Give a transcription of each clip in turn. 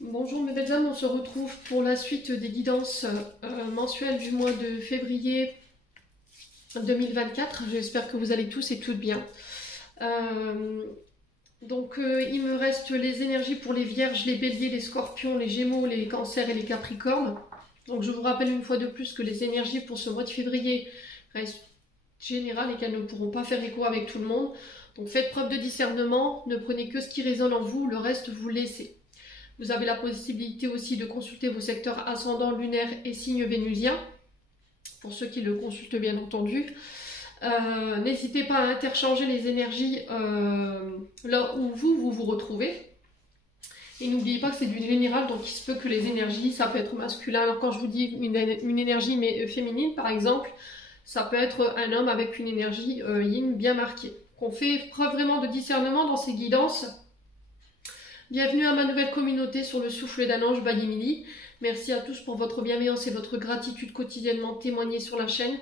Bonjour mes belles âmes, on se retrouve pour la suite des guidances mensuelles du mois de février 2024. J'espère que vous allez tous et toutes bien. Il me reste les énergies pour les vierges, les béliers, les scorpions, les gémeaux, les cancers et les capricornes. Donc je vous rappelle une fois de plus que les énergies pour ce mois de février restent générales et qu'elles ne pourront pas faire écho avec tout le monde. Donc faites preuve de discernement, ne prenez que ce qui résonne en vous, le reste vous laissez. Vous avez la possibilité aussi de consulter vos secteurs ascendants, lunaires et signes vénusiens, pour ceux qui le consultent bien entendu. N'hésitez pas à interchanger les énergies là où vous vous retrouvez. Et n'oubliez pas que c'est du général, donc il se peut que les énergies, ça peut être masculin. Alors quand je vous dis une énergie mais féminine par exemple, ça peut être un homme avec une énergie yin bien marquée. On fait preuve vraiment de discernement dans ces guidances. Bienvenue à ma nouvelle communauté sur le souffle d'un ange by Emily. Merci à tous pour votre bienveillance et votre gratitude quotidiennement témoignée sur la chaîne.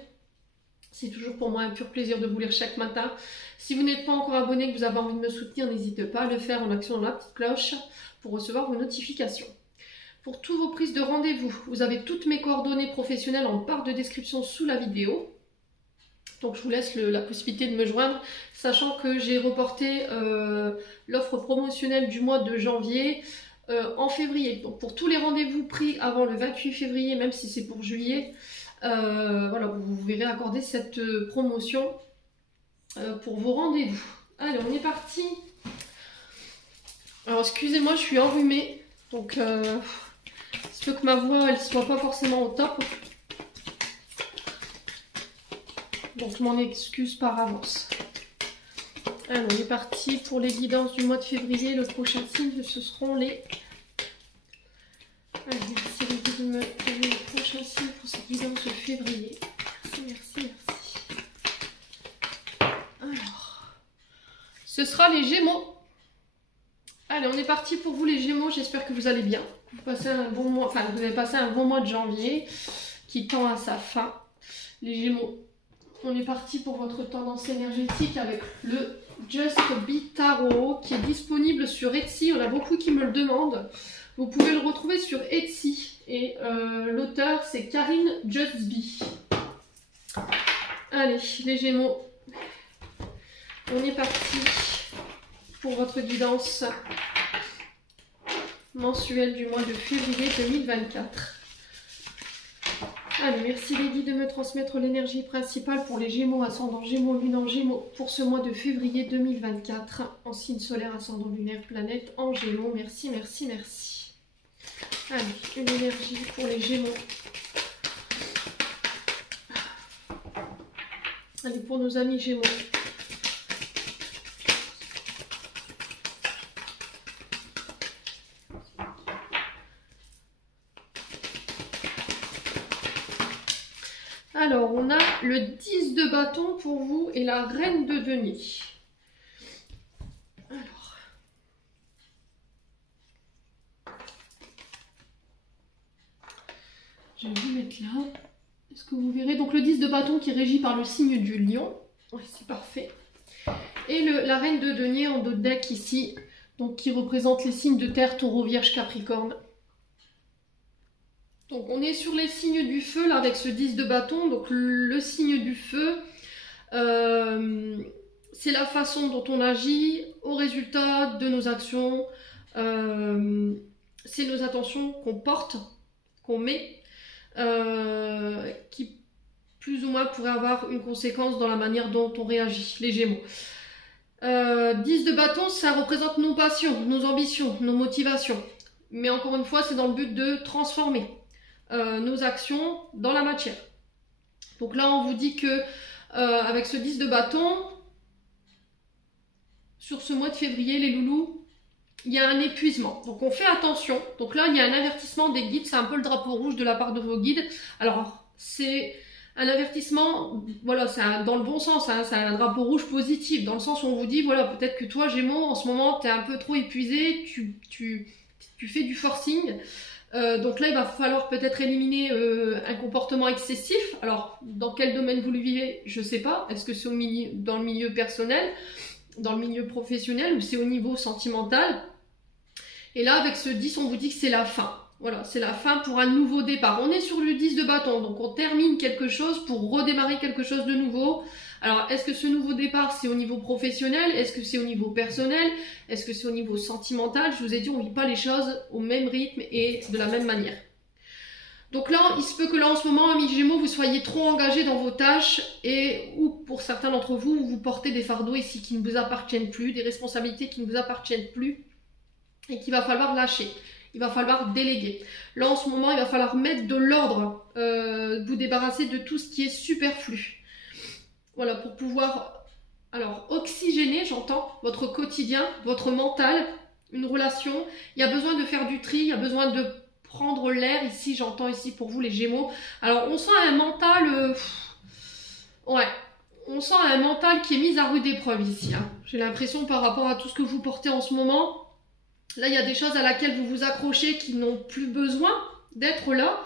C'est toujours pour moi un pur plaisir de vous lire chaque matin. Si vous n'êtes pas encore abonné et que vous avez envie de me soutenir, n'hésitez pas à le faire en actionnant la petite cloche pour recevoir vos notifications. Pour toutes vos prises de rendez-vous, vous avez toutes mes coordonnées professionnelles en barre de description sous la vidéo. Donc je vous laisse la possibilité de me joindre, sachant que j'ai reporté l'offre promotionnelle du mois de janvier en février. Donc pour tous les rendez-vous pris avant le 28 février, même si c'est pour juillet, voilà, vous verrez accorder cette promotion pour vos rendez-vous. Allez, on est parti. Alors excusez-moi, je suis enrhumée, donc il se peut que ma voix elle soit pas forcément au top. Donc je m'en excuse par avance. Alors on est parti pour les guidances du mois de février. Le prochain signe, ce seront les... Allez, merci les guides de me donner le prochain signe pour ces guidances de février. Merci. Alors, ce sera les Gémeaux. Allez, on est parti pour vous les Gémeaux. J'espère que vous allez bien. Vous passez un bon mois, enfin vous avez passé un bon mois de janvier qui tend à sa fin. Les Gémeaux. On est parti pour votre tendance énergétique avec le Just Be Tarot qui est disponible sur Etsy. On a beaucoup qui me le demandent. Vous pouvez le retrouver sur Etsy. Et l'auteur, c'est Karine Just Be. Allez, les Gémeaux. On est parti pour votre guidance mensuelle du mois de février 2024. Allez, merci les guides de me transmettre l'énergie principale pour les Gémeaux, ascendant Gémeaux, lune en Gémeaux pour ce mois de février 2024 en signe solaire, ascendant lunaire, planète en Gémeaux. Merci. Allez, une énergie pour les Gémeaux. Allez, pour nos amis Gémeaux. Alors, on a le 10 de bâton pour vous et la reine de denier. Alors. Je vais vous mettre là. Est-ce que vous verrez? Donc, le 10 de bâton qui est régi par le signe du lion. Ouais, c'est parfait. Et la reine de denier en dos de deck ici. Donc, qui représente les signes de terre, taureau, vierge, capricorne. Donc on est sur les signes du feu là avec ce 10 de bâton. Donc le signe du feu, c'est la façon dont on agit au résultat de nos actions. C'est nos attentions qu'on porte, qu'on met, qui plus ou moins pourraient avoir une conséquence dans la manière dont on réagit, les Gémeaux. 10 de bâton, ça représente nos passions, nos ambitions, nos motivations. Mais encore une fois, c'est dans le but de transformer nos actions dans la matière. Donc là on vous dit que avec ce 10 de bâton, sur ce mois de février les loulous, il y a un épuisement, donc on fait attention. Donc là il y a un avertissement des guides, c'est un peu le drapeau rouge de la part de vos guides. Alors c'est un avertissement, voilà, c'est dans le bon sens, hein, c'est un drapeau rouge positif, dans le sens où on vous dit, voilà, peut-être que toi Gémeaux en ce moment tu es un peu trop épuisé, tu fais du forcing. Donc là, il va falloir peut-être éliminer un comportement excessif. Alors, dans quel domaine vous le vivez, je ne sais pas. Est-ce que c'est dans le milieu personnel, dans le milieu professionnel ou c'est au niveau sentimental? Et là, avec ce 10, on vous dit que c'est la fin. Voilà, c'est la fin pour un nouveau départ. On est sur le 10 de bâton, donc on termine quelque chose pour redémarrer quelque chose de nouveau. Alors, est-ce que ce nouveau départ, c'est au niveau professionnel? Est-ce que c'est au niveau personnel? Est-ce que c'est au niveau sentimental? Je vous ai dit, on ne vit pas les choses au même rythme et de la même manière. Donc là, il se peut que là, en ce moment, amis Gémeaux, vous soyez trop engagés dans vos tâches ou pour certains d'entre vous, vous portez des fardeaux ici qui ne vous appartiennent plus, des responsabilités qui ne vous appartiennent plus et qu'il va falloir lâcher. Il va falloir déléguer. Là, en ce moment, il va falloir mettre de l'ordre, vous débarrasser de tout ce qui est superflu. Voilà, pour pouvoir, alors, oxygéner, j'entends, votre quotidien, votre mental, une relation. Il y a besoin de faire du tri, il y a besoin de prendre l'air. Ici, j'entends ici pour vous les Gémeaux. Alors, on sent un mental, ouais, on sent un mental qui est mis à rude épreuve ici. Hein. J'ai l'impression par rapport à tout ce que vous portez en ce moment. Là, il y a des choses à laquelle vous vous accrochez qui n'ont plus besoin d'être là.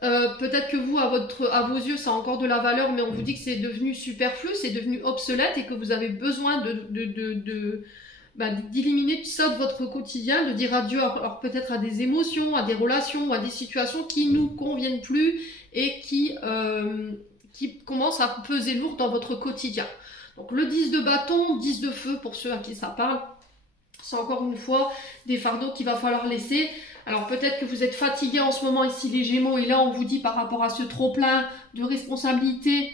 Peut-être que vous, à vos yeux, ça a encore de la valeur, mais on vous dit que c'est devenu superflu, c'est devenu obsolète et que vous avez besoin d'éliminer tout ça de votre quotidien, de dire adieu alors peut-être à des émotions, à des relations, à des situations qui ne nous conviennent plus et qui commencent à peser lourd dans votre quotidien. Donc le 10 de bâton, 10 de feu pour ceux à qui ça parle. C'est encore une fois des fardeaux qu'il va falloir laisser. Alors peut-être que vous êtes fatigués en ce moment ici les Gémeaux et là on vous dit par rapport à ce trop-plein de responsabilités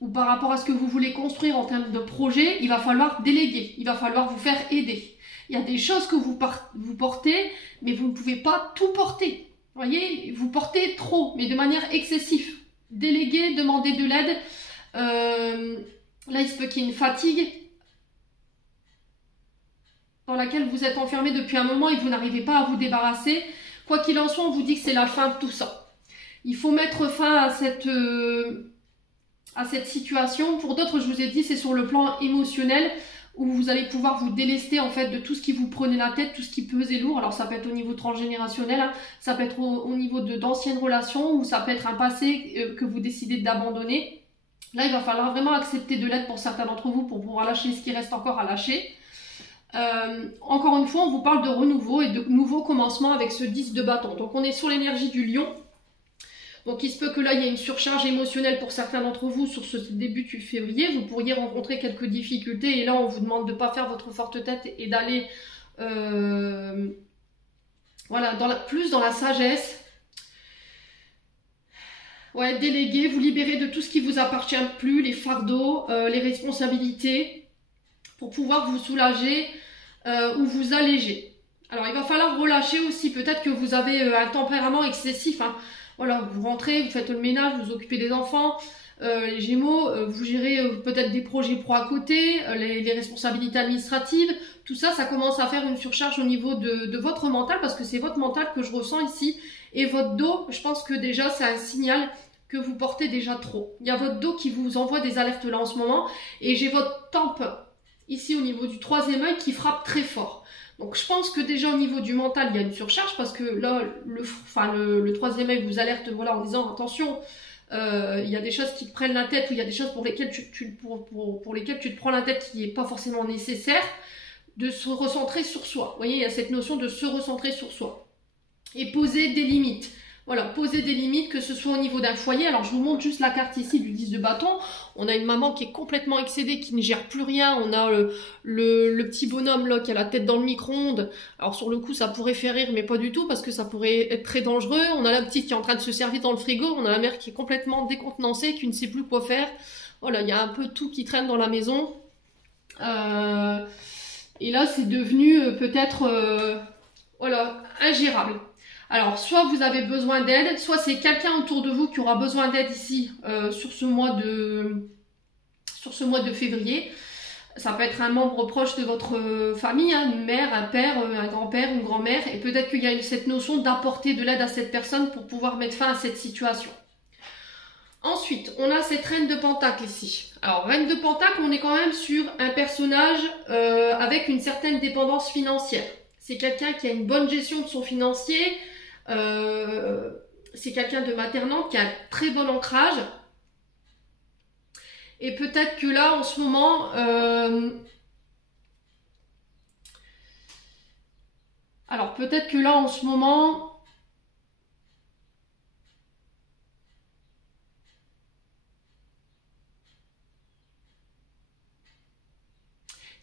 ou par rapport à ce que vous voulez construire en termes de projet, il va falloir déléguer, il va falloir vous faire aider. Il y a des choses que vous portez mais vous ne pouvez pas tout porter. Vous voyez, vous portez trop mais de manière excessive. Déléguer, demander de l'aide. Là, il se peut qu'il y ait une fatigue dans laquelle vous êtes enfermé depuis un moment et vous n'arrivez pas à vous débarrasser. Quoi qu'il en soit, on vous dit que c'est la fin de tout ça. Il faut mettre fin à cette situation. Pour d'autres, je vous ai dit, c'est sur le plan émotionnel où vous allez pouvoir vous délester en fait de tout ce qui vous prenait la tête, tout ce qui pesait lourd. Alors ça peut être au niveau transgénérationnel, hein, ça peut être au niveau d'anciennes relations ou ça peut être un passé que vous décidez d'abandonner. Là, il va falloir vraiment accepter de l'aide pour certains d'entre vous pour pouvoir lâcher ce qui reste encore à lâcher. Encore une fois, on vous parle de renouveau et de nouveau commencement avec ce 10 de bâton. Donc, on est sur l'énergie du lion. Donc, il se peut que là, il y ait une surcharge émotionnelle pour certains d'entre vous sur ce début de février. Vous pourriez rencontrer quelques difficultés et là, on vous demande de ne pas faire votre forte tête et d'aller voilà, plus dans la sagesse. Ouais, déléguer, vous libérer de tout ce qui vous appartient plus, les fardeaux, les responsabilités, pour pouvoir vous soulager ou vous alléger. Alors, il va falloir relâcher aussi, peut-être que vous avez un tempérament excessif. Hein. Voilà, vous rentrez, vous faites le ménage, vous occupez des enfants, les Gémeaux, vous gérez peut-être des projets pro à côté, les responsabilités administratives. Tout ça, ça commence à faire une surcharge au niveau de votre mental, parce que c'est votre mental que je ressens ici. Et votre dos, je pense que déjà, c'est un signal que vous portez déjà trop. Il y a votre dos qui vous envoie des alertes là en ce moment. Et j'ai votre tempe ici au niveau du troisième œil qui frappe très fort. Donc je pense que déjà au niveau du mental, il y a une surcharge parce que là, le troisième œil vous alerte voilà, en disant attention, il y a des choses qui te prennent la tête ou il y a des choses pour lesquelles pour lesquelles tu te prends la tête qui n'est pas forcément nécessaire, de se recentrer sur soi. Vous voyez, il y a cette notion de se recentrer sur soi. Et poser des limites. Voilà, poser des limites, que ce soit au niveau d'un foyer. Alors, je vous montre juste la carte ici du 10 de bâton. On a une maman qui est complètement excédée, qui ne gère plus rien. On a le petit bonhomme là qui a la tête dans le micro-ondes. Alors, sur le coup, ça pourrait faire rire, mais pas du tout, parce que ça pourrait être très dangereux. On a la petite qui est en train de se servir dans le frigo. On a la mère qui est complètement décontenancée, qui ne sait plus quoi faire. Voilà, il y a un peu tout qui traîne dans la maison. Et là, c'est devenu peut-être voilà, ingérable. Alors, soit vous avez besoin d'aide, soit c'est quelqu'un autour de vous qui aura besoin d'aide ici sur ce mois de février. Ça peut être un membre proche de votre famille, hein, une mère, un père, un grand-père, une grand-mère. Et peut-être qu'il y a cette notion d'apporter de l'aide à cette personne pour pouvoir mettre fin à cette situation. Ensuite, on a cette reine de Pentacle ici. Alors, reine de Pentacle, on est quand même sur un personnage avec une certaine dépendance financière. C'est quelqu'un qui a une bonne gestion de son financier. C'est quelqu'un de maternant qui a un très bon ancrage. Et peut-être que là, en ce moment, Alors peut-être que là en ce moment,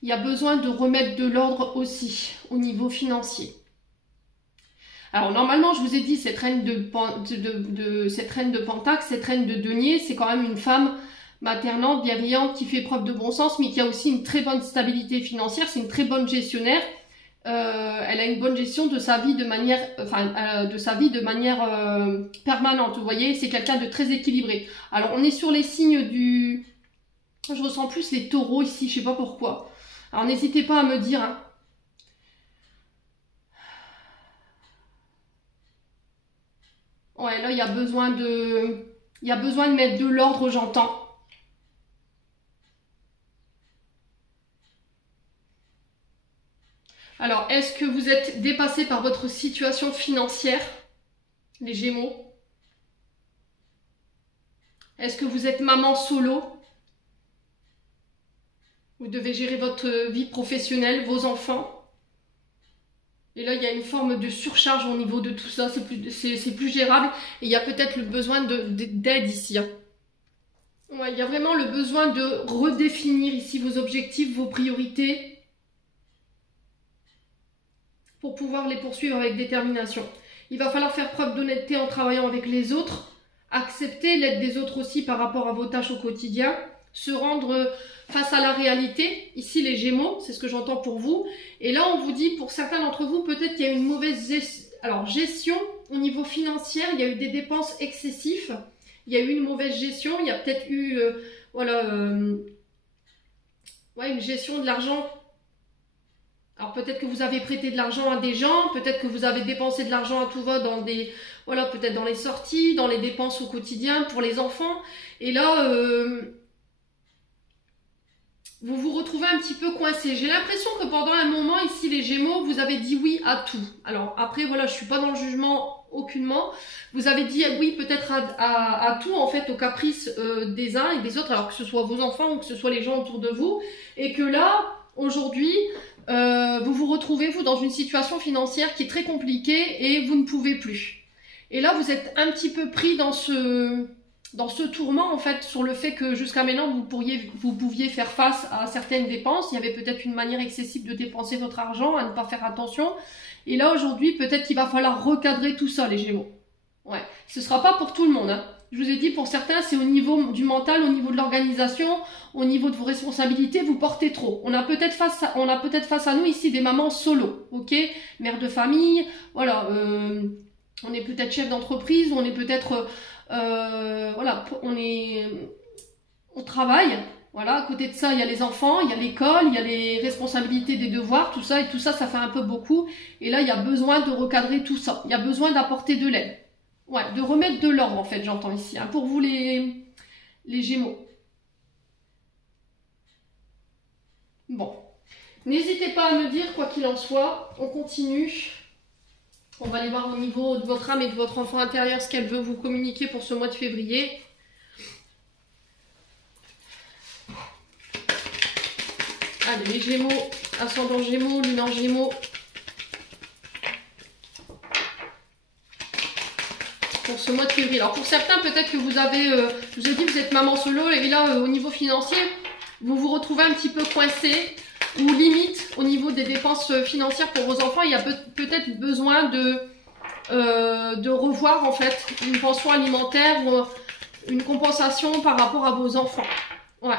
il y a besoin de remettre de l'ordre aussi au niveau financier. Alors normalement, je vous ai dit, cette reine cette reine de Pentacle, cette reine de denier, c'est quand même une femme maternante, bienveillante, qui fait preuve de bon sens, mais qui a aussi une très bonne stabilité financière. C'est une très bonne gestionnaire. Elle a une bonne gestion de sa vie de manière, permanente. Vous voyez, c'est quelqu'un de très équilibré. Alors on est sur les signes du, je ressens plus les taureaux ici, je sais pas pourquoi. Alors n'hésitez pas à me dire. Hein. Ouais, là, il y a besoin de mettre de l'ordre, j'entends. Alors, est-ce que vous êtes dépassé par votre situation financière, les Gémeaux? Est-ce que vous êtes maman solo? Vous devez gérer votre vie professionnelle, vos enfants? Et là, il y a une forme de surcharge au niveau de tout ça, c'est plus gérable. Et il y a peut-être le besoin d'aide ici. Hein. Ouais, il y a vraiment le besoin de redéfinir ici vos objectifs, vos priorités, pour pouvoir les poursuivre avec détermination. Il va falloir faire preuve d'honnêteté en travaillant avec les autres, accepter l'aide des autres aussi par rapport à vos tâches au quotidien, se rendre face à la réalité. Ici, les Gémeaux, c'est ce que j'entends pour vous. Et là, on vous dit, pour certains d'entre vous, peut-être qu'il y a une mauvaise gestion au niveau financier. Il y a eu des dépenses excessives. Il y a eu une mauvaise gestion. Il y a peut-être eu une gestion de l'argent. Alors peut-être que vous avez prêté de l'argent à des gens. Peut-être que vous avez dépensé de l'argent à tout va dans des... Voilà, peut-être dans les sorties, dans les dépenses au quotidien pour les enfants. Et là... vous vous retrouvez un petit peu coincé. J'ai l'impression que pendant un moment, ici, les Gémeaux, vous avez dit oui à tout. Alors après, voilà, je suis pas dans le jugement aucunement. Vous avez dit oui peut-être à tout, en fait, aux caprices des uns et des autres, alors que ce soit vos enfants ou que ce soit les gens autour de vous. Et que là, aujourd'hui, vous vous retrouvez, vous, dans une situation financière qui est très compliquée et vous ne pouvez plus. Et là, vous êtes un petit peu pris dans ce tourment, en fait, sur le fait que jusqu'à maintenant, vous pouviez faire face à certaines dépenses. Il y avait peut-être une manière excessive de dépenser votre argent, à ne pas faire attention. Et là, aujourd'hui, peut-être qu'il va falloir recadrer tout ça, les Gémeaux. Ouais, ce sera pas pour tout le monde. Hein. Je vous ai dit, pour certains, c'est au niveau du mental, au niveau de l'organisation, au niveau de vos responsabilités, vous portez trop. On a peut-être face à nous ici des mamans solo, ok, mère de famille, voilà. On est peut-être chef d'entreprise, on est peut-être voilà, on travaille. Voilà, à côté de ça, il y a les enfants, il y a l'école, il y a les responsabilités des devoirs, tout ça, et tout ça, ça fait un peu beaucoup. Et là, il y a besoin de recadrer tout ça. Il y a besoin d'apporter de l'aide. Ouais, de remettre de l'ordre, en fait, j'entends ici, hein, pour vous les Gémeaux. Bon. N'hésitez pas à me dire, quoi qu'il en soit, on continue. On va aller voir au niveau de votre âme et de votre enfant intérieur ce qu'elle veut vous communiquer pour ce mois de février. Allez, les Gémeaux, ascendant Gémeaux, lune en Gémeaux. Pour ce mois de février. Alors pour certains, peut-être que vous avez, je vous ai dit, vous êtes maman solo et là, au niveau financier, vous vous retrouvez un petit peu coincé ou limite au niveau des dépenses financières pour vos enfants. Il y a peut-être besoin de revoir en fait une pension alimentaire ou une compensation par rapport à vos enfants. Ouais.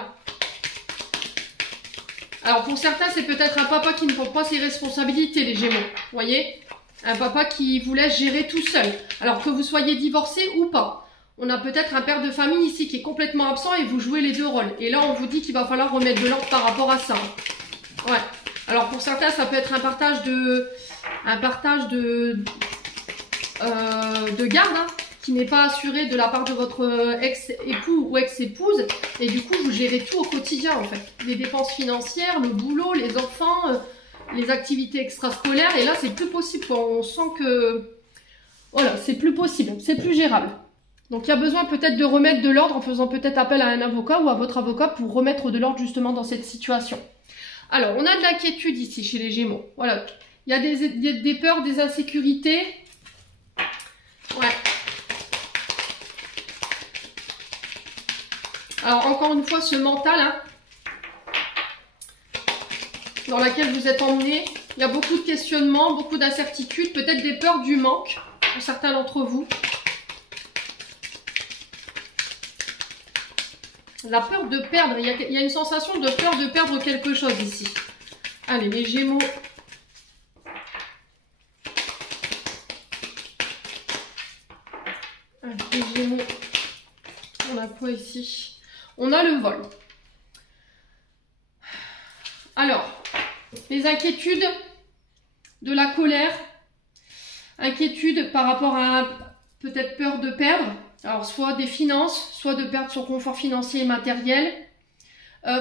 Alors pour certains, c'est peut-être un papa qui ne prend pas ses responsabilités, les Gémeaux. Vous voyez ? Un papa qui vous laisse gérer tout seul. Alors que vous soyez divorcé ou pas. On a peut-être un père de famille ici qui est complètement absent et vous jouez les deux rôles. Et là, on vous dit qu'il va falloir remettre de l'ordre par rapport à ça. Ouais. Alors pour certains, ça peut être un partage de garde, hein, qui n'est pas assuré de la part de votre ex-époux ou ex-épouse. Et du coup, vous gérez tout au quotidien, en fait. Les dépenses financières, le boulot, les enfants, les activités extrascolaires. Et là, c'est plus possible, quoi. On sent que... Voilà, c'est plus possible. C'est plus gérable. Donc, il y a besoin peut-être de remettre de l'ordre en faisant peut-être appel à un avocat ou à votre avocat pour remettre de l'ordre justement dans cette situation. Alors, on a de l'inquiétude ici chez les Gémeaux. Voilà. Il il y a des peurs, des insécurités. Ouais. Alors, encore une fois, ce mental, hein, dans laquelle vous êtes emmené, il y a beaucoup de questionnements, beaucoup d'incertitudes, peut-être des peurs du manque, pour certains d'entre vous. La peur de perdre, il y a une sensation de peur de perdre quelque chose ici. Allez, les Gémeaux. Allez, les Gémeaux. On a quoi ici? On a le vol. Alors, les inquiétudes, de la colère, inquiétude par rapport à peut-être peur de perdre, alors soit des finances, soit de perdre son confort financier et matériel.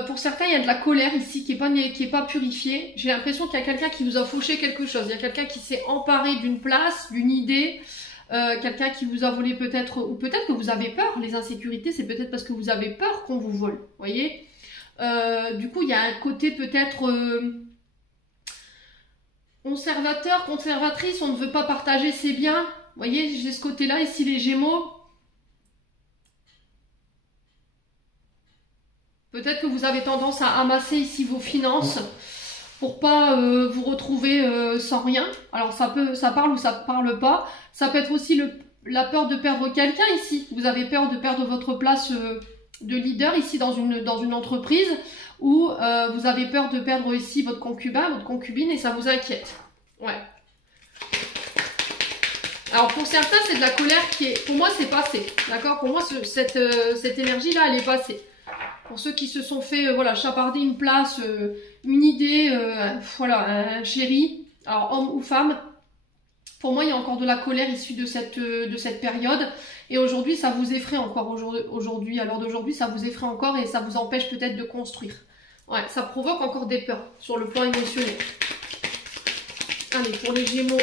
Pour certains, il y a de la colère ici qui est pas purifiée. J'ai l'impression qu'il y a quelqu'un qui vous a fauché quelque chose. Il y a quelqu'un qui s'est emparé d'une place, d'une idée, quelqu'un qui vous a volé peut-être, ou peut-être que vous avez peur. Les insécurités, c'est peut-être parce que vous avez peur qu'on vous vole, vous voyez. Du coup, il y a un côté peut-être conservateur, conservatrice, on ne veut pas partager ses biens. Vous voyez, j'ai ce côté-là ici, les Gémeaux. Peut-être que vous avez tendance à amasser ici vos finances pour pas vous retrouver sans rien. Alors ça parle ou ça parle pas. Ça peut être aussi la peur de perdre quelqu'un ici. Vous avez peur de perdre votre place de leader ici dans une entreprise, ou vous avez peur de perdre ici votre concubin, votre concubine, et ça vous inquiète. Ouais. Alors pour certains, c'est de la colère qui est... Pour moi, c'est passé. D'accord? Pour moi, cette énergie-là, elle est passée. Pour ceux qui se sont fait voilà, chaparder une place, une idée, voilà, un chéri, alors homme ou femme, pour moi, il y a encore de la colère issue de cette période. Et aujourd'hui, ça vous effraie encore. Aujourd'hui, à l'heure d'aujourd'hui, ça vous effraie encore et ça vous empêche peut-être de construire. Ouais, ça provoque encore des peurs sur le plan émotionnel. Allez, pour les Gémeaux.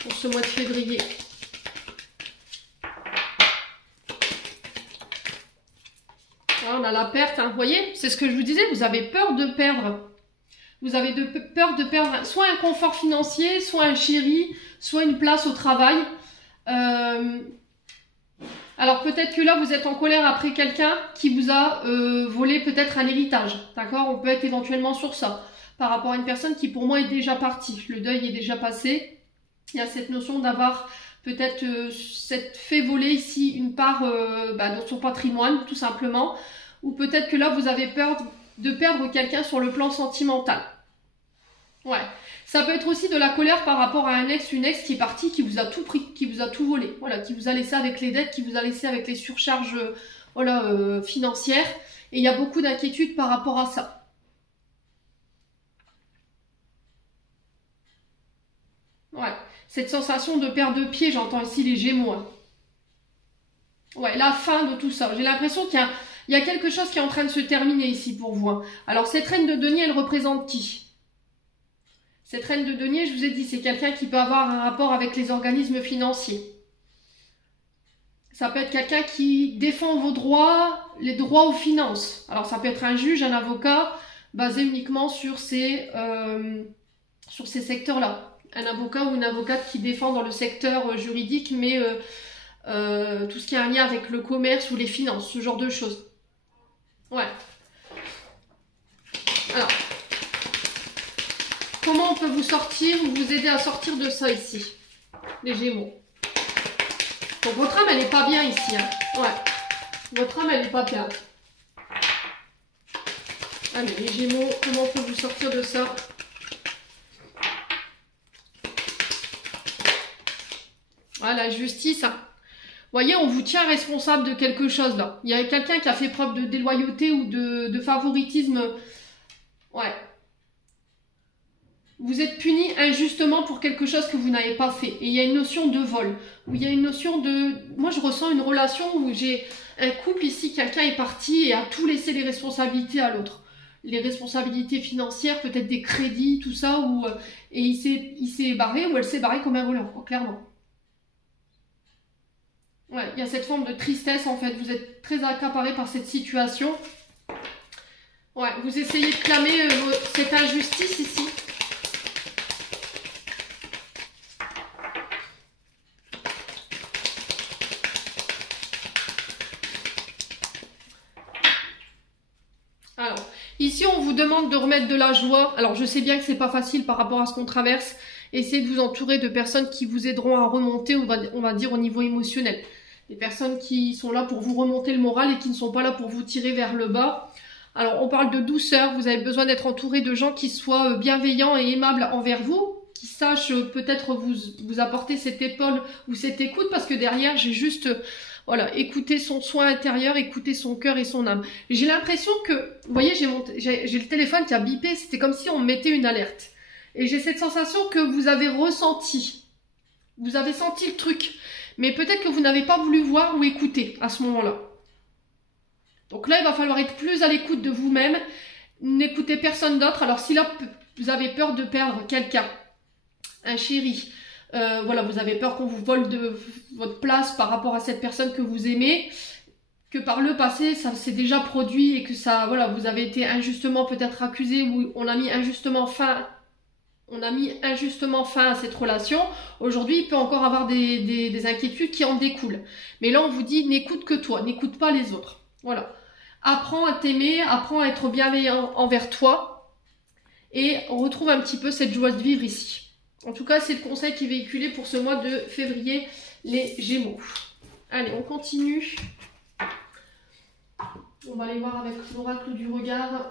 Pour ce mois de février. On a la perte, hein. Vous voyez, c'est ce que je vous disais, vous avez peur de perdre. Vous avez peur de perdre soit un confort financier, soit un chéri, soit une place au travail. Alors peut-être que là, vous êtes en colère après quelqu'un qui vous a volé peut-être un héritage. D'accord? On peut être éventuellement sur ça. Par rapport à une personne qui pour moi est déjà partie. Le deuil est déjà passé. Il y a cette notion d'avoir peut-être fait voler ici une part de son patrimoine, tout simplement. Ou peut-être que là, vous avez peur de perdre quelqu'un sur le plan sentimental. Ouais. Ça peut être aussi de la colère par rapport à un ex, une ex qui est partie, qui vous a tout pris, qui vous a tout volé. Voilà, qui vous a laissé avec les dettes, qui vous a laissé avec les surcharges financières. Et il y a beaucoup d'inquiétudes par rapport à ça. Ouais. Cette sensation de perte de pied, j'entends ici les Gémeaux. Hein. Ouais, la fin de tout ça. J'ai l'impression qu'il y a quelque chose qui est en train de se terminer ici pour vous. Hein. Alors, cette reine de denier, elle représente qui? Cette reine de denier, je vous ai dit, c'est quelqu'un qui peut avoir un rapport avec les organismes financiers. Ça peut être quelqu'un qui défend vos droits, les droits aux finances. Alors, ça peut être un juge, un avocat, basé uniquement sur ces secteurs-là. Un avocat ou une avocate qui défend dans le secteur juridique, mais tout ce qui a un lien avec le commerce ou les finances, ce genre de choses. Ouais. Alors, comment on peut vous sortir ou vous aider à sortir de ça ici, les Gémeaux? Donc votre âme, elle n'est pas bien ici. Hein. Ouais. Votre âme, elle n'est pas bien. Allez, les Gémeaux, comment on peut vous sortir de ça? Voilà, la justice. Hein. Vous voyez, on vous tient responsable de quelque chose là. Il y a quelqu'un qui a fait preuve de déloyauté ou de favoritisme. Ouais. Vous êtes puni injustement pour quelque chose que vous n'avez pas fait. Et il y a une notion de vol. Où il y a une notion de... Moi, je ressens une relation où j'ai un couple ici, quelqu'un est parti et a tout laissé les responsabilités à l'autre. Les responsabilités financières, peut-être des crédits, tout ça. Et il s'est barré ou elle s'est barrée comme un voleur, quoi, clairement. Ouais, il y a cette forme de tristesse en fait, vous êtes très accaparé par cette situation. Ouais, vous essayez de clamer cette injustice ici. Alors, ici, on vous demande de remettre de la joie. Alors, je sais bien que c'est pas facile par rapport à ce qu'on traverse. Essayez de vous entourer de personnes qui vous aideront à remonter, on va dire, au niveau émotionnel. Des personnes qui sont là pour vous remonter le moral et qui ne sont pas là pour vous tirer vers le bas. Alors, on parle de douceur. Vous avez besoin d'être entouré de gens qui soient bienveillants et aimables envers vous, qui sachent peut-être vous apporter cette épaule ou cette écoute, parce que derrière, j'ai juste... Voilà, écouter son soin intérieur, écouter son cœur et son âme. J'ai l'impression que, vous voyez, j'ai le téléphone qui a bipé, c'était comme si on me mettait une alerte. Et j'ai cette sensation que vous avez ressenti. Vous avez senti le truc. Mais peut-être que vous n'avez pas voulu voir ou écouter à ce moment-là. Donc là, il va falloir être plus à l'écoute de vous-même. N'écoutez personne d'autre. Alors si là, vous avez peur de perdre quelqu'un, un chéri, voilà, vous avez peur qu'on vous vole de votre place par rapport à cette personne que vous aimez, que par le passé ça s'est déjà produit et que ça, voilà, vous avez été injustement peut-être accusé ou on a mis injustement fin à cette relation. Aujourd'hui, il peut encore avoir des inquiétudes qui en découlent. Mais là, on vous dit, n'écoute que toi, n'écoute pas les autres. Voilà. Apprends à t'aimer, apprends à être bienveillant envers toi et on retrouve un petit peu cette joie de vivre ici. En tout cas, c'est le conseil qui est véhiculé pour ce mois de février, les Gémeaux. Allez, on continue. On va aller voir avec l'oracle du regard.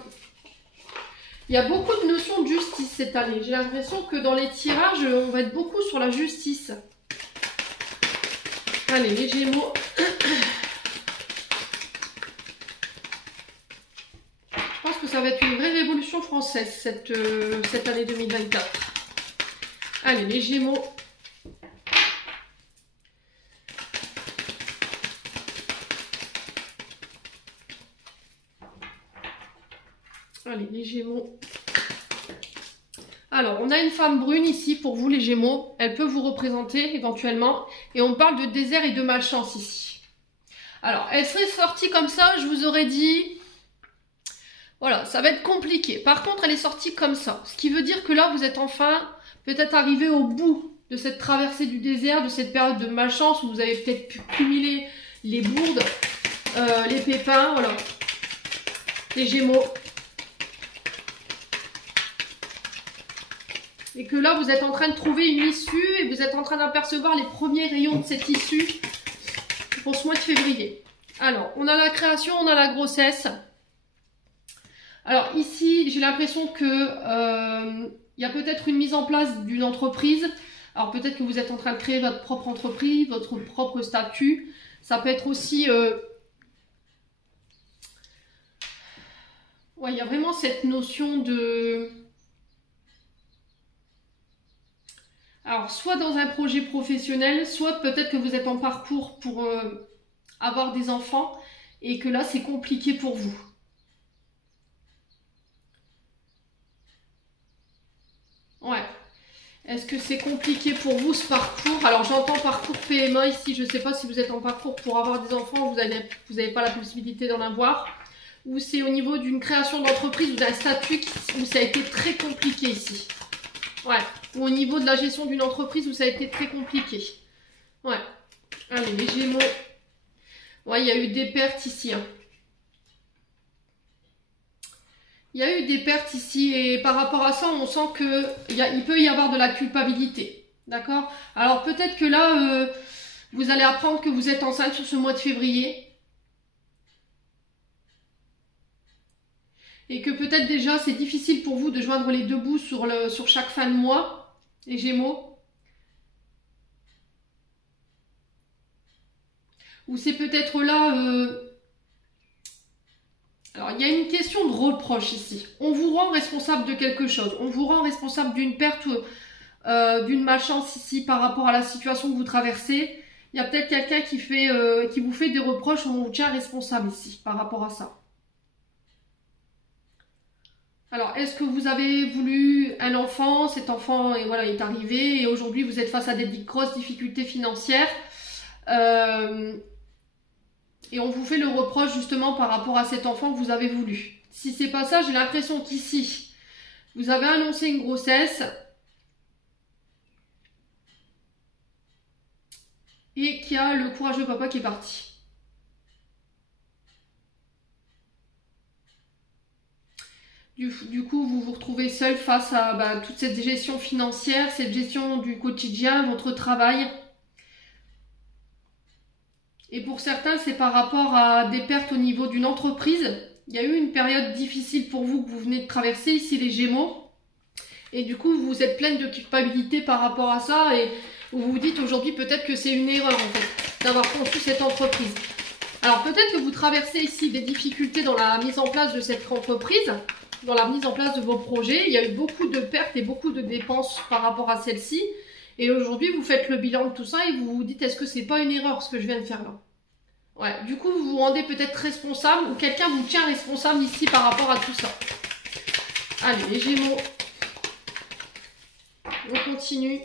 Il y a beaucoup de notions de justice cette année. J'ai l'impression que dans les tirages, on va être beaucoup sur la justice. Allez, les Gémeaux. Je pense que ça va être une vraie révolution française cette année 2024. Allez, les Gémeaux. Allez, les Gémeaux. Alors, on a une femme brune ici pour vous, les Gémeaux. Elle peut vous représenter éventuellement. Et on parle de désert et de malchance ici. Alors, elle serait sortie comme ça, je vous aurais dit... Voilà, ça va être compliqué. Par contre, elle est sortie comme ça. Ce qui veut dire que là, vous êtes enfin... peut-être arrivé au bout de cette traversée du désert, de cette période de malchance où vous avez peut-être pu cumuler les bourdes, les pépins, voilà. Les Gémeaux. Et que là, vous êtes en train de trouver une issue et vous êtes en train d'apercevoir les premiers rayons de cette issue pour ce mois de février. Alors, on a la création, on a la grossesse. Alors ici, j'ai l'impression que... il y a peut-être une mise en place d'une entreprise. Alors peut-être que vous êtes en train de créer votre propre entreprise, votre propre statut. Ça peut être aussi... Ouais, il y a vraiment cette notion de... Alors soit dans un projet professionnel, soit peut-être que vous êtes en parcours pour avoir des enfants et que là c'est compliqué pour vous. Ouais. Est-ce que c'est compliqué pour vous ce parcours? Alors j'entends parcours PMA ici, je ne sais pas si vous êtes en parcours pour avoir des enfants, vous n'avez pas la possibilité d'en avoir. Ou c'est au niveau d'une création d'entreprise ou d'un statut où ça a été très compliqué ici. Ouais. Ou au niveau de la gestion d'une entreprise où ça a été très compliqué. Ouais. Allez, les Gémeaux. Ouais, il y a eu des pertes ici. Hein. Il y a eu des pertes ici et par rapport à ça, on sent qu'il peut y avoir de la culpabilité. D'accord? Alors peut-être que là, vous allez apprendre que vous êtes enceinte sur ce mois de février. Et que peut-être déjà c'est difficile pour vous de joindre les deux bouts sur chaque fin de mois, les Gémeaux. Ou c'est peut-être là... Alors, il y a une question de reproche ici. On vous rend responsable de quelque chose. On vous rend responsable d'une perte ou d'une malchance ici par rapport à la situation que vous traversez. Il y a peut-être quelqu'un qui vous fait des reproches ou on vous tient responsable ici par rapport à ça. Alors, est-ce que vous avez voulu un enfant? Cet enfant voilà, est arrivé et aujourd'hui vous êtes face à des grosses difficultés financières. Et on vous fait le reproche justement par rapport à cet enfant que vous avez voulu. Si c'est pas ça, j'ai l'impression qu'ici, vous avez annoncé une grossesse et qu'il y a le courageux papa qui est parti. Du coup, vous vous retrouvez seul face à toute cette gestion financière, cette gestion du quotidien, votre travail. Et pour certains, c'est par rapport à des pertes au niveau d'une entreprise. Il y a eu une période difficile pour vous que vous venez de traverser, ici les Gémeaux. Et du coup, vous êtes pleine de culpabilité par rapport à ça. Et vous vous dites aujourd'hui peut-être que c'est une erreur en fait, d'avoir conçu cette entreprise. Alors peut-être que vous traversez ici des difficultés dans la mise en place de cette entreprise, dans la mise en place de vos projets. Il y a eu beaucoup de pertes et beaucoup de dépenses par rapport à celle-ci. Et aujourd'hui, vous faites le bilan de tout ça et vous vous dites, est-ce que c'est pas une erreur ce que je viens de faire là? Ouais, du coup, vous vous rendez peut-être responsable ou quelqu'un vous tient responsable ici par rapport à tout ça. Allez, les Gémeaux. On continue.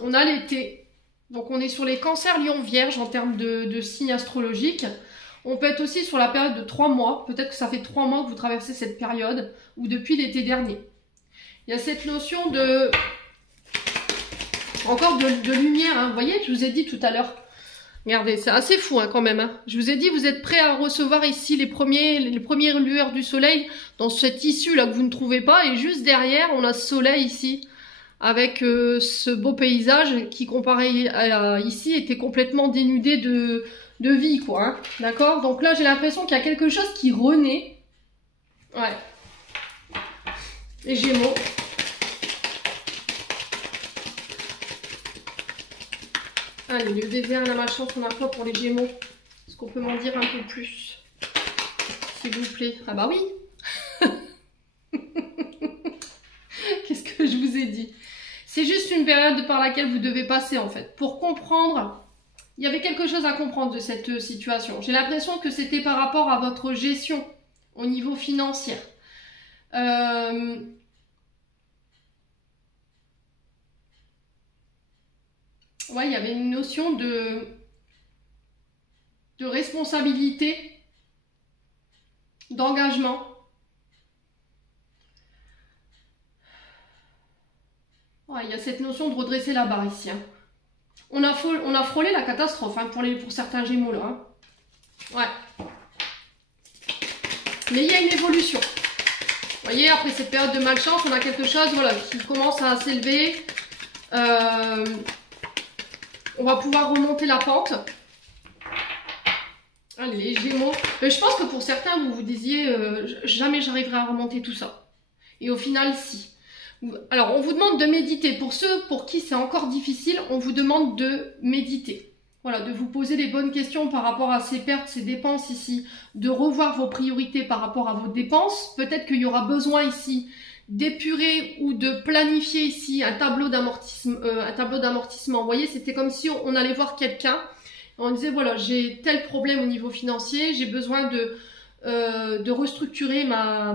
On a l'été. Donc, on est sur les cancers lion vierge en termes de signes astrologiques. On peut être aussi sur la période de 3 mois. Peut-être que ça fait 3 mois que vous traversez cette période ou depuis l'été dernier. Il y a cette notion de... Encore de lumière, hein. Vous voyez, je vous ai dit tout à l'heure. Regardez, c'est assez fou hein, quand même. Hein. Je vous ai dit, vous êtes prêts à recevoir ici les premières lueurs du soleil dans cette issue là que vous ne trouvez pas. Et juste derrière, on a ce soleil ici avec ce beau paysage qui, comparé à ici, était complètement dénudé de vie, quoi. Hein. D'accord? Donc là, j'ai l'impression qu'il y a quelque chose qui renaît. Ouais. Les Gémeaux. Allez, le dévers, la malchance, on a quoi pour les Gémeaux? Est-ce qu'on peut m'en dire un peu plus? S'il vous plaît. Ah bah oui. Qu'est-ce que je vous ai dit? C'est juste une période par laquelle vous devez passer en fait. Pour comprendre, il y avait quelque chose à comprendre de cette situation. J'ai l'impression que c'était par rapport à votre gestion au niveau financier. Ouais, il y avait une notion de responsabilité, d'engagement. Ouais, il y a cette notion de redresser la barre ici. Hein. On a frôlé la catastrophe hein, pour certains Gémeaux là. Hein. Ouais. Mais il y a une évolution. Vous voyez, après cette période de malchance, on a quelque chose voilà, qui commence à s'élever. On va pouvoir remonter la pente. Allez, les Gémeaux. Je pense que pour certains, vous vous disiez jamais j'arriverai à remonter tout ça. Et au final, si. Alors, on vous demande de méditer. Pour ceux pour qui c'est encore difficile, on vous demande de méditer. Voilà, de vous poser les bonnes questions par rapport à ces pertes, ces dépenses ici. De revoir vos priorités par rapport à vos dépenses. Peut-être qu'il y aura besoin ici d'épurer ou de planifier ici un tableau d'amortissement. Vous voyez, c'était comme si on allait voir quelqu'un. On disait, voilà, j'ai tel problème au niveau financier, j'ai besoin de restructurer ma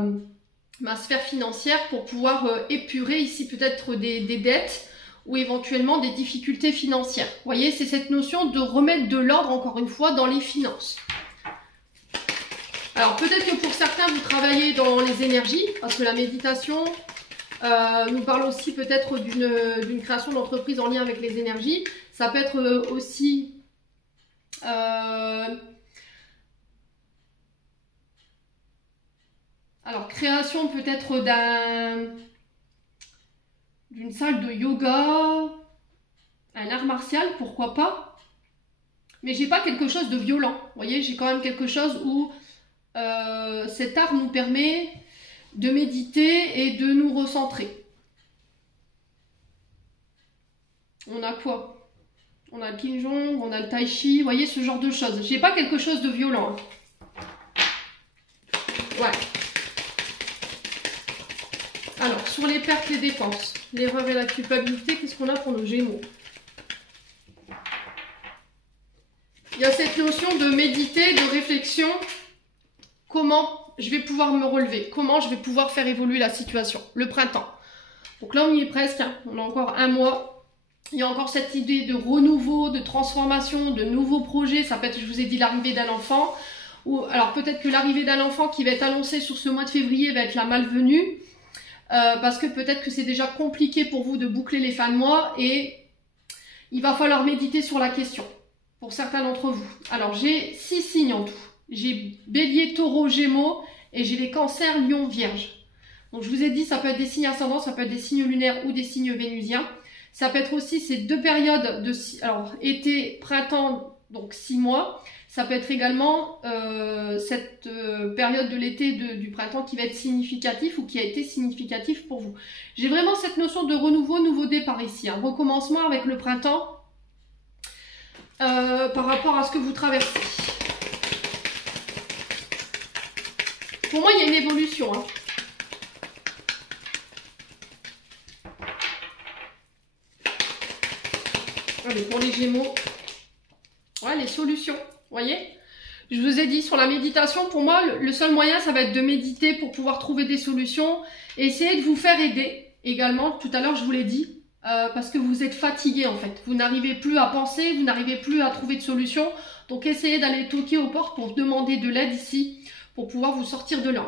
sphère financière pour pouvoir épurer ici peut-être des dettes ou éventuellement des difficultés financières. Vous voyez, c'est cette notion de remettre de l'ordre, encore une fois, dans les finances. Alors, peut-être que pour certains, vous travaillez dans les énergies, parce que la méditation nous parle aussi peut-être d'une création d'entreprise en lien avec les énergies. Ça peut être aussi... alors, création peut-être d'une salle de yoga, un art martial, pourquoi pas. Mais j'ai pas quelque chose de violent. Vous voyez, j'ai quand même quelque chose où cet art nous permet de méditer et de nous recentrer. On a quoi? On a le Qigong, on a le Tai Chi, vous voyez, ce genre de choses. J'ai pas quelque chose de violent. Ouais. Alors, sur les pertes, les dépenses, l'erreur et la culpabilité, qu'est-ce qu'on a pour nos Gémeaux? Il y a cette notion de méditer, de réflexion. Comment je vais pouvoir me relever? Comment je vais pouvoir faire évoluer la situation? Le printemps. Donc là, on y est presque. Hein. On a encore un mois. Il y a encore cette idée de renouveau, de transformation, de nouveaux projets. Ça peut être, je vous ai dit, l'arrivée d'un enfant. Ou alors peut-être que l'arrivée d'un enfant qui va être annoncé sur ce mois de février va être la malvenue. Parce que peut-être que c'est déjà compliqué pour vous de boucler les fins de mois et il va falloir méditer sur la question pour certains d'entre vous. Alors j'ai 6 signes en tout. J'ai Bélier, Taureau, Gémeaux et j'ai les Cancers, Lion, Vierge. Donc je vous ai dit, ça peut être des signes ascendants, ça peut être des signes lunaires ou des signes vénusiens. Ça peut être aussi ces deux périodes de été, printemps, donc 6 mois. Ça peut être également cette période de l'été du printemps qui va être significatif ou qui a été significatif pour vous. J'ai vraiment cette notion de renouveau, nouveau départ ici. Un recommencement avec le printemps par rapport à ce que vous traversez. Pour moi, il y a une évolution. Hein. Allez, pour les Gémeaux, ouais, les solutions. Voyez, je vous ai dit sur la méditation, pour moi, le seul moyen, ça va être de méditer pour pouvoir trouver des solutions. Et essayer de vous faire aider également. Tout à l'heure, je vous l'ai dit, parce que vous êtes fatigué en fait. Vous n'arrivez plus à penser, vous n'arrivez plus à trouver de solution. Donc, essayez d'aller toquer aux portes pour demander de l'aide ici, pour pouvoir vous sortir de là.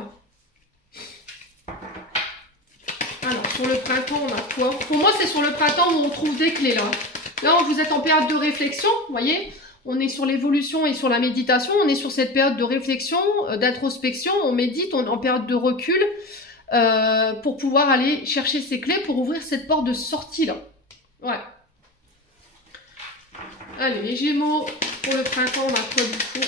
Alors, sur le printemps, on a quoi? Pour moi, c'est sur le printemps où on trouve des clés là. Là, vous êtes en période de réflexion, vous voyez. On est sur l'évolution et sur la méditation, on est sur cette période de réflexion, d'introspection, on médite, on est en période de recul pour pouvoir aller chercher ces clés pour ouvrir cette porte de sortie là. Ouais. Allez, les Gémeaux, pour le printemps, on a quoi du coup?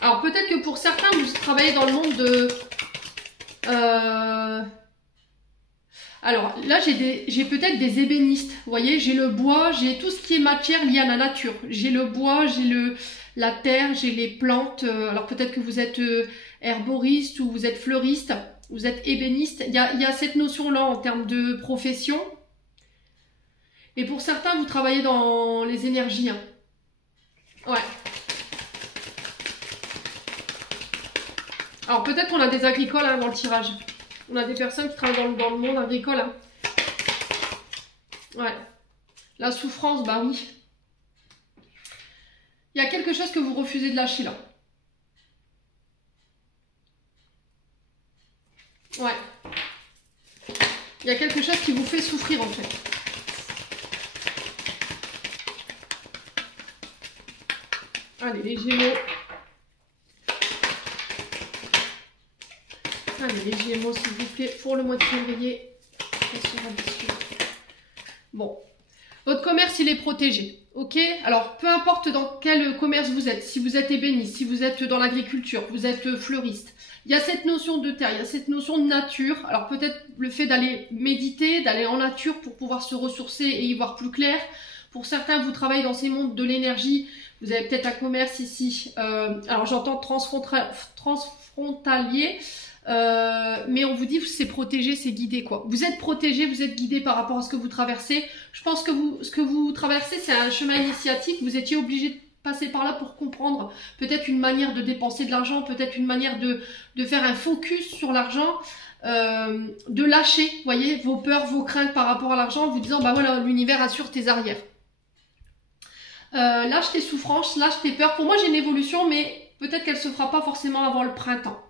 Alors peut-être que pour certains, vous travaillez dans le monde de... Alors là, j'ai peut-être des ébénistes. Vous voyez, j'ai le bois, j'ai tout ce qui est matière liée à la nature. J'ai le bois, j'ai la terre, j'ai les plantes. Alors peut-être que vous êtes herboriste ou vous êtes fleuriste, vous êtes ébéniste. Il y a cette notion-là en termes de profession. Et pour certains, vous travaillez dans les énergies. Hein. Ouais. Alors peut-être qu'on a des agricoles hein, dans le tirage. On a des personnes qui travaillent dans le monde agricole. Hein. Ouais. La souffrance, bah oui. Il y a quelque chose que vous refusez de lâcher là. Ouais. Il y a quelque chose qui vous fait souffrir en fait. Allez, les Gémeaux. Allez, les Gémeaux, s'il vous plaît, pour le mois de février. Bon. Votre commerce, il est protégé. Ok? Alors, peu importe dans quel commerce vous êtes. Si vous êtes ébéniste, si vous êtes dans l'agriculture, vous êtes fleuriste. Il y a cette notion de terre, il y a cette notion de nature. Alors, peut-être le fait d'aller méditer, d'aller en nature pour pouvoir se ressourcer et y voir plus clair. Pour certains, vous travaillez dans ces mondes de l'énergie. Vous avez peut-être un commerce ici. Alors, j'entends transfrontalier. Mais on vous dit que c'est protégé, c'est guidé quoi. Vous êtes protégé, vous êtes guidé par rapport à ce que vous traversez. Je pense que ce que vous traversez, c'est un chemin initiatique. Vous étiez obligé de passer par là pour comprendre peut-être une manière de dépenser de l'argent, peut-être une manière de faire un focus sur l'argent, de lâcher, vous voyez, vos peurs, vos craintes par rapport à l'argent en vous disant, bah voilà, l'univers assure tes arrières. Lâche tes souffrances, lâche tes peurs. Pour moi, j'ai une évolution, mais peut-être qu'elle se fera pas forcément avant le printemps.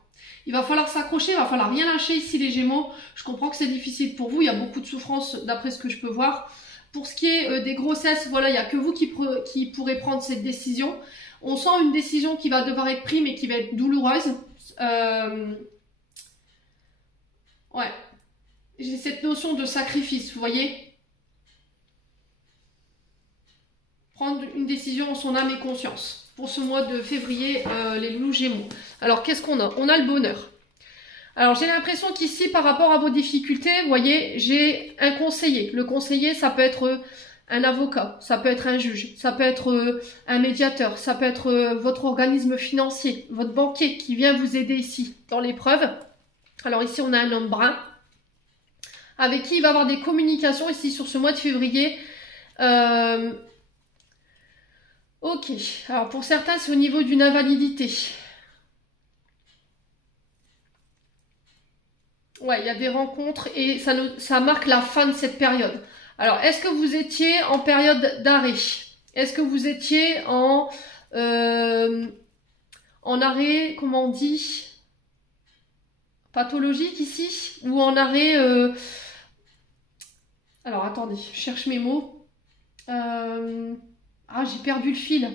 Il va falloir s'accrocher, il va falloir rien lâcher ici les Gémeaux. Je comprends que c'est difficile pour vous, il y a beaucoup de souffrance d'après ce que je peux voir. Pour ce qui est des grossesses, voilà, il n'y a que vous qui pourrez prendre cette décision. On sent une décision qui va devoir être prise mais qui va être douloureuse. Ouais, j'ai cette notion de sacrifice, vous voyez. Prendre une décision en son âme et conscience. Pour ce mois de février, les loups Gémeaux. Alors, qu'est-ce qu'on a? On a le bonheur. Alors, j'ai l'impression qu'ici, par rapport à vos difficultés, vous voyez, j'ai un conseiller. Le conseiller, ça peut être un avocat, ça peut être un juge, ça peut être un médiateur, ça peut être votre organisme financier, votre banquier qui vient vous aider ici dans l'épreuve. Alors ici, on a un homme brun avec qui il va avoir des communications ici sur ce mois de février. Ok, alors pour certains, c'est au niveau d'une invalidité. Ouais, il y a des rencontres et ça marque la fin de cette période. Alors, est-ce que vous étiez en période d'arrêt? Est-ce que vous étiez en arrêt, comment on dit, pathologique ici? Ou en arrêt... Alors, attendez, je cherche mes mots. Ah, j'ai perdu le fil.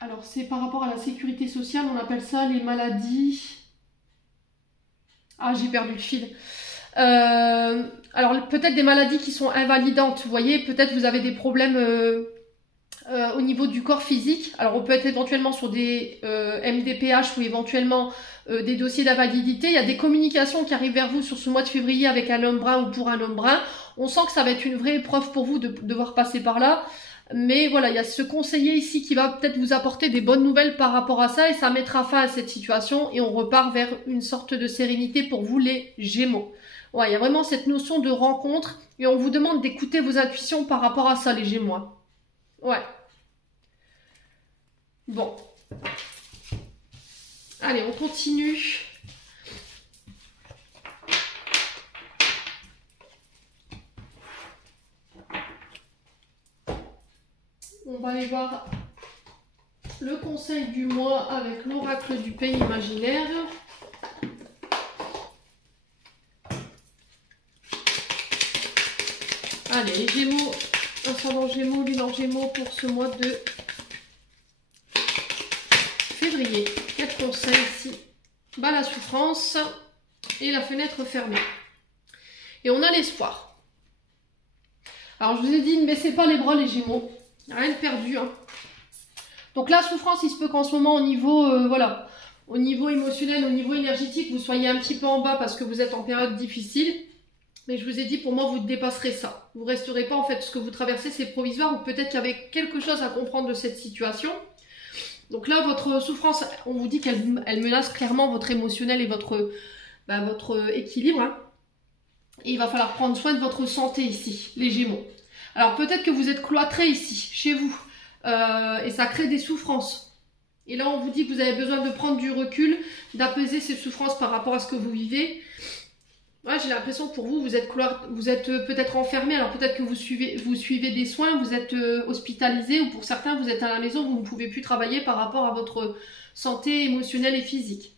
Alors, c'est par rapport à la sécurité sociale, on appelle ça les maladies... Ah, j'ai perdu le fil. Alors, peut-être des maladies qui sont invalidantes, vous voyez, peut-être vous avez des problèmes au niveau du corps physique. Alors, on peut être éventuellement sur des MDPH ou éventuellement des dossiers d'invalidité. Il y a des communications qui arrivent vers vous sur ce mois de février avec un homme brun ou pour un homme brun. On sent que ça va être une vraie épreuve pour vous de devoir passer par là. Mais voilà, il y a ce conseiller ici qui va peut-être vous apporter des bonnes nouvelles par rapport à ça et ça mettra fin à cette situation et on repart vers une sorte de sérénité pour vous les Gémeaux. Ouais, il y a vraiment cette notion de rencontre et on vous demande d'écouter vos intuitions par rapport à ça les Gémeaux. Ouais. Bon. Allez, on continue. On va aller voir le conseil du mois avec l'oracle du pays imaginaire. Allez, les Gémeaux, ascendant Gémeaux, lune en Gémeaux pour ce mois de février. Quel conseil ici? Bah, la souffrance et la fenêtre fermée. Et on a l'espoir. Alors, je vous ai dit, ne baissez pas les bras les Gémeaux. Rien de perdu, hein. Donc la souffrance, il se peut qu'en ce moment, au niveau, voilà, au niveau émotionnel, au niveau énergétique, vous soyez un petit peu en bas parce que vous êtes en période difficile. Mais je vous ai dit, pour moi, vous dépasserez ça. Vous ne resterez pas, en fait, ce que vous traversez, c'est provisoire ou peut-être qu'il y avait quelque chose à comprendre de cette situation. Donc là, votre souffrance, on vous dit qu'elle menace clairement votre émotionnel et votre équilibre. Hein. Et il va falloir prendre soin de votre santé ici, les Gémeaux. Alors peut-être que vous êtes cloîtrés ici, chez vous, et ça crée des souffrances. Et là, on vous dit que vous avez besoin de prendre du recul, d'apaiser ces souffrances par rapport à ce que vous vivez. Ouais, j'ai l'impression que pour vous, vous êtes peut-être enfermé, alors peut-être que vous suivez des soins, vous êtes hospitalisé, ou pour certains, vous êtes à la maison, vous ne pouvez plus travailler par rapport à votre santé émotionnelle et physique.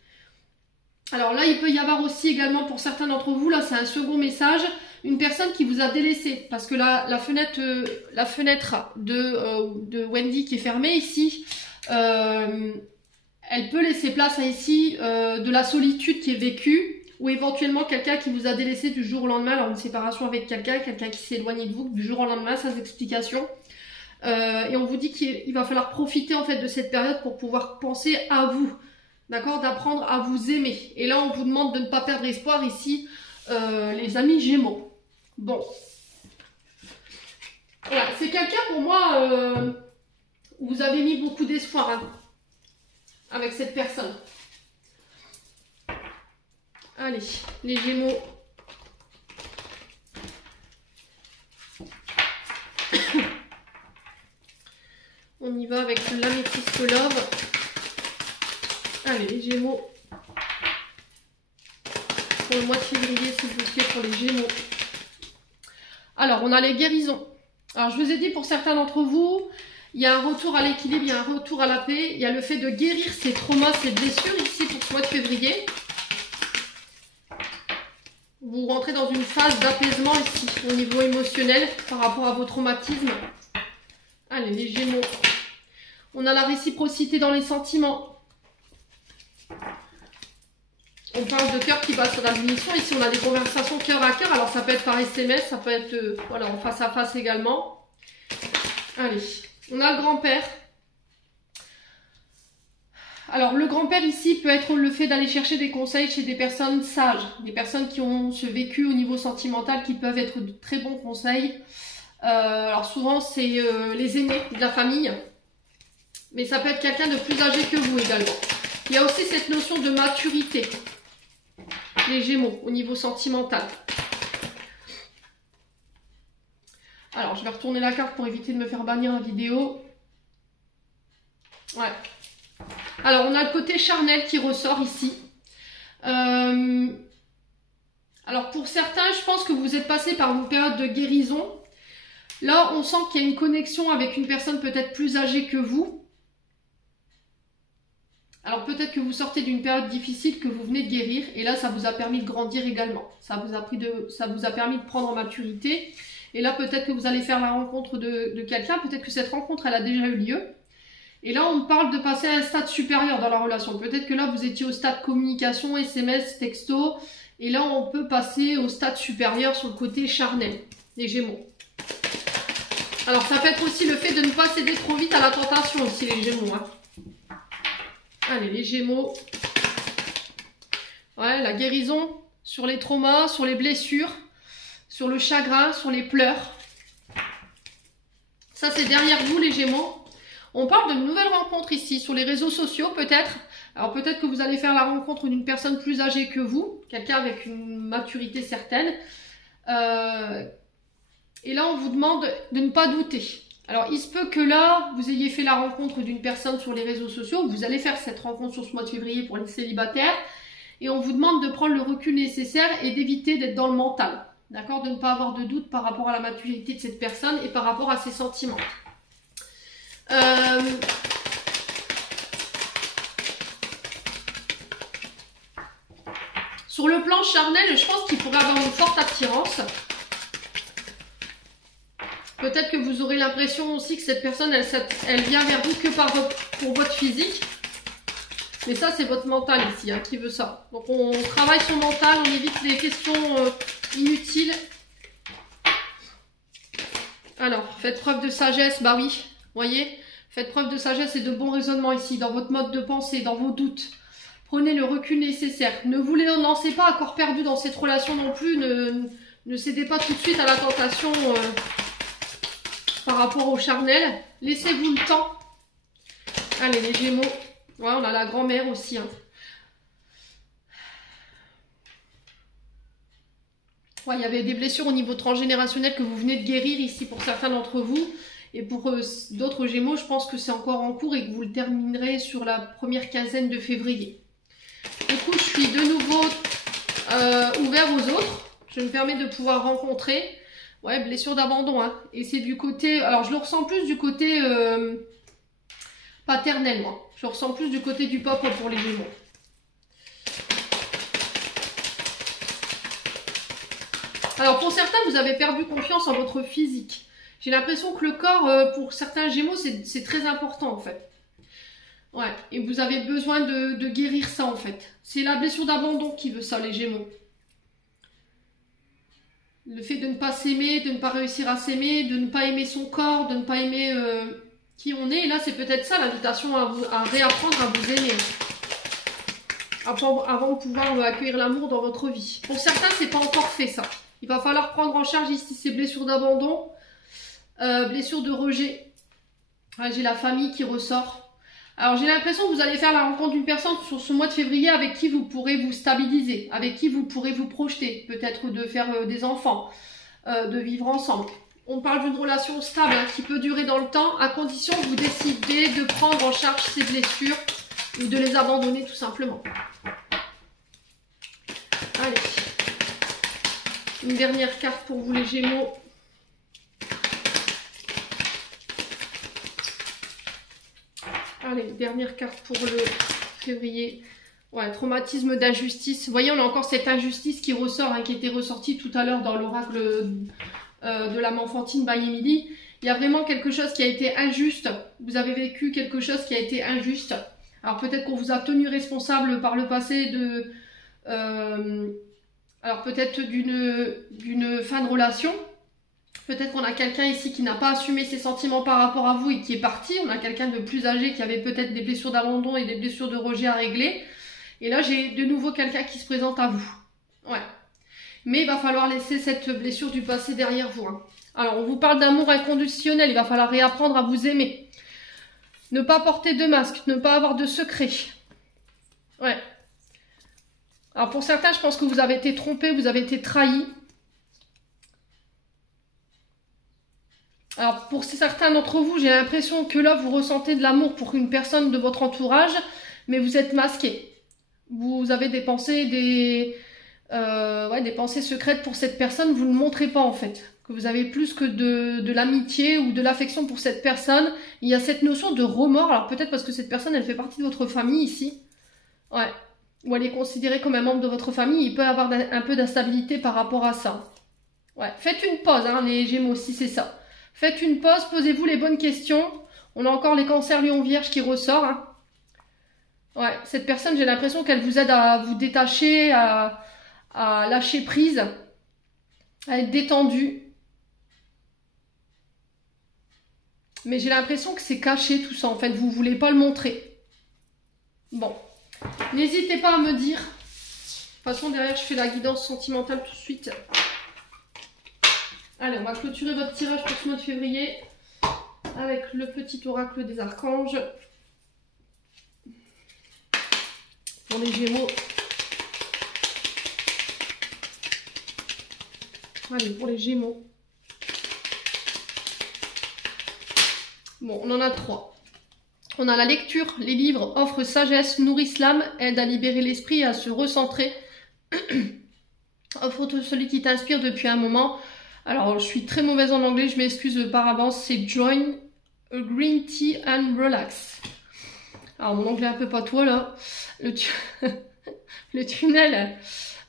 Alors là, il peut y avoir aussi également pour certains d'entre vous, là c'est un second message, une personne qui vous a délaissé, parce que la fenêtre de Wendy qui est fermée ici, elle peut laisser place à ici de la solitude qui est vécue, ou éventuellement quelqu'un qui vous a délaissé du jour au lendemain, alors une séparation avec quelqu'un qui s'est éloigné de vous du jour au lendemain, sans explication. Et on vous dit qu'il va falloir profiter en fait de cette période pour pouvoir penser à vous. D'accord, d'apprendre à vous aimer. Et là, on vous demande de ne pas perdre espoir ici, les amis Gémeaux. Bon. Voilà, c'est quelqu'un pour moi où vous avez mis beaucoup d'espoir hein, avec cette personne. Allez, les Gémeaux. On y va avec l'améthyste love. Allez, les Gémeaux. Pour le mois de février, s'il vous plaît, pour les Gémeaux. Alors, on a les guérisons. Alors, je vous ai dit, pour certains d'entre vous, il y a un retour à l'équilibre, il y a un retour à la paix. Il y a le fait de guérir ces traumas, ces blessures ici pour ce mois de février. Vous rentrez dans une phase d'apaisement ici, au niveau émotionnel, par rapport à vos traumatismes. Allez, les Gémeaux. On a la réciprocité dans les sentiments. On parle de cœur qui bat sur la munition. Ici, on a des conversations cœur à cœur. Alors, ça peut être par SMS, ça peut être voilà, en face à face également. Allez, on a le grand-père. Alors, le grand-père ici peut être le fait d'aller chercher des conseils chez des personnes sages, des personnes qui ont ce vécu au niveau sentimental qui peuvent être de très bons conseils. Alors, souvent, c'est les aînés de la famille. Mais ça peut être quelqu'un de plus âgé que vous également. Il y a aussi cette notion de maturité. Les Gémeaux, au niveau sentimental. Alors, je vais retourner la carte pour éviter de me faire bannir la vidéo. Ouais. Alors, on a le côté charnel qui ressort ici. Alors pour certains, je pense que vous êtes passé par une période de guérison. Là, on sent qu'il y a une connexion avec une personne peut-être plus âgée que vous. Alors peut-être que vous sortez d'une période difficile que vous venez de guérir. Et là, ça vous a permis de grandir également. Ça vous a permis de prendre en maturité. Et là, peut-être que vous allez faire la rencontre de quelqu'un. Peut-être que cette rencontre, elle a déjà eu lieu. Et là, on parle de passer à un stade supérieur dans la relation. Peut-être que là, vous étiez au stade communication, SMS, texto. Et là, on peut passer au stade supérieur sur le côté charnel, les Gémeaux. Alors, ça peut être aussi le fait de ne pas céder trop vite à la tentation aussi, les Gémeaux. Hein. Allez, les Gémeaux. Ouais, la guérison sur les traumas, sur les blessures, sur le chagrin, sur les pleurs. Ça, c'est derrière vous, les Gémeaux. On parle de nouvelles rencontres ici, sur les réseaux sociaux peut-être. Alors peut-être que vous allez faire la rencontre d'une personne plus âgée que vous, quelqu'un avec une maturité certaine. Et là, on vous demande de ne pas douter. Alors il se peut que là, vous ayez fait la rencontre d'une personne sur les réseaux sociaux. Vous allez faire cette rencontre sur ce mois de février pour les célibataires. Et on vous demande de prendre le recul nécessaire et d'éviter d'être dans le mental. D'accord? De ne pas avoir de doute par rapport à la maturité de cette personne et par rapport à ses sentiments. Sur le plan charnel, je pense qu'il pourrait avoir une forte attirance. Peut-être que vous aurez l'impression aussi que cette personne, elle vient vers vous que pour votre physique. Mais ça, c'est votre mental ici hein, qui veut ça. Donc, on travaille son mental, on évite les questions inutiles. Alors, faites preuve de sagesse, bah oui, voyez, faites preuve de sagesse et de bon raisonnement ici, dans votre mode de pensée, dans vos doutes. Prenez le recul nécessaire. Ne vous lancez pas à corps perdu dans cette relation non plus. Ne cédez pas tout de suite à la tentation par rapport au charnel. Laissez-vous le temps. Allez, les Gémeaux. Ouais, on a la grand-mère aussi. Hein. Ouais, il y avait des blessures au niveau transgénérationnel que vous venez de guérir ici pour certains d'entre vous. Et pour d'autres Gémeaux, je pense que c'est encore en cours et que vous le terminerez sur la première quinzaine de février. Du coup, je suis de nouveau ouvert aux autres. Je me permets de pouvoir rencontrer. Ouais, blessure d'abandon. Hein. Et c'est du côté... Alors, je le ressens plus du côté paternel, moi. Je le ressens plus du côté du papa pour les Gémeaux. Alors, pour certains, vous avez perdu confiance en votre physique. J'ai l'impression que le corps, pour certains Gémeaux, c'est très important, en fait. Ouais, et vous avez besoin de guérir ça, en fait. C'est la blessure d'abandon qui veut ça, les Gémeaux. Le fait de ne pas s'aimer, de ne pas réussir à s'aimer, de ne pas aimer son corps, de ne pas aimer qui on est. Et là, c'est peut-être ça, l'invitation à réapprendre à vous aimer. Avant de pouvoir accueillir l'amour dans votre vie. Pour certains, c'est pas encore fait, ça. Il va falloir prendre en charge ici ces blessures d'abandon, blessures de rejet. Ouais, j'ai la famille qui ressort. Alors, j'ai l'impression que vous allez faire la rencontre d'une personne sur ce mois de février avec qui vous pourrez vous stabiliser, avec qui vous pourrez vous projeter, peut-être de faire des enfants, de vivre ensemble. On parle d'une relation stable hein, qui peut durer dans le temps, à condition que vous décidez de prendre en charge ces blessures ou de les abandonner tout simplement. Allez. Une dernière carte pour vous les Gémeaux. Allez, dernière carte pour le février. Ouais, traumatisme d'injustice. Vous voyez, on a encore cette injustice qui ressort, hein, qui était ressortie tout à l'heure dans l'oracle de l'âme enfantine by Emily. Il y a vraiment quelque chose qui a été injuste. Vous avez vécu quelque chose qui a été injuste. Alors peut-être qu'on vous a tenu responsable par le passé de... alors peut-être d'une fin de relation. Peut-être qu'on a quelqu'un ici qui n'a pas assumé ses sentiments par rapport à vous et qui est parti. On a quelqu'un de plus âgé qui avait peut-être des blessures d'abandon et des blessures de rejet à régler. Et là, j'ai de nouveau quelqu'un qui se présente à vous. Ouais. Mais il va falloir laisser cette blessure du passé derrière vous. Hein. Alors, on vous parle d'amour inconditionnel. Il va falloir réapprendre à vous aimer. Ne pas porter de masque. Ne pas avoir de secret. Ouais. Alors, pour certains, je pense que vous avez été trompés, vous avez été trahis. Alors, pour certains d'entre vous, j'ai l'impression que là, vous ressentez de l'amour pour une personne de votre entourage, mais vous êtes masqué. Vous avez des pensées, Ouais, des pensées secrètes pour cette personne, vous ne le montrez pas en fait. Que vous avez plus que de l'amitié ou de l'affection pour cette personne. Il y a cette notion de remords, alors peut-être parce que cette personne, elle fait partie de votre famille ici. Ouais. Ou elle est considérée comme un membre de votre famille, il peut y avoir un peu d'instabilité par rapport à ça. Ouais, faites une pause, hein, les Gémeaux, si c'est ça. Faites une pause, posez-vous les bonnes questions. On a encore les cancers lion vierge qui ressort. Hein. Ouais, cette personne, j'ai l'impression qu'elle vous aide à vous détacher, à lâcher prise, à être détendu. Mais j'ai l'impression que c'est caché tout ça, en fait, vous voulez pas le montrer. Bon, n'hésitez pas à me dire. De toute façon, derrière, je fais la guidance sentimentale tout de suite. Allez, on va clôturer votre tirage pour ce mois de février avec le petit oracle des archanges. Pour les Gémeaux. Allez, pour les Gémeaux. Bon, on en a 3. On a la lecture, les livres offrent sagesse, nourrissent l'âme, aident à libérer l'esprit et à se recentrer. Offre celui qui t'inspire depuis un moment. Alors, je suis très mauvaise en anglais, je m'excuse par avance. C'est Join a Green Tea and Relax. Alors, mon anglais un peu patois là. Le tunnel.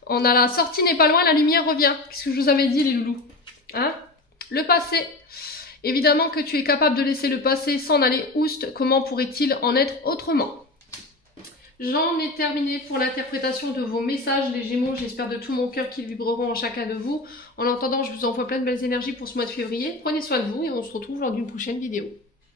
On a la sortie n'est pas loin, la lumière revient. Qu'est-ce que je vous avais dit, les loulous? Hein? Le passé. Évidemment que tu es capable de laisser le passé s'en aller oust. Comment pourrait-il en être autrement? J'en ai terminé pour l'interprétation de vos messages, les Gémeaux. J'espère de tout mon cœur qu'ils vibreront en chacun de vous. En attendant, je vous envoie plein de belles énergies pour ce mois de février. Prenez soin de vous et on se retrouve lors d'une prochaine vidéo.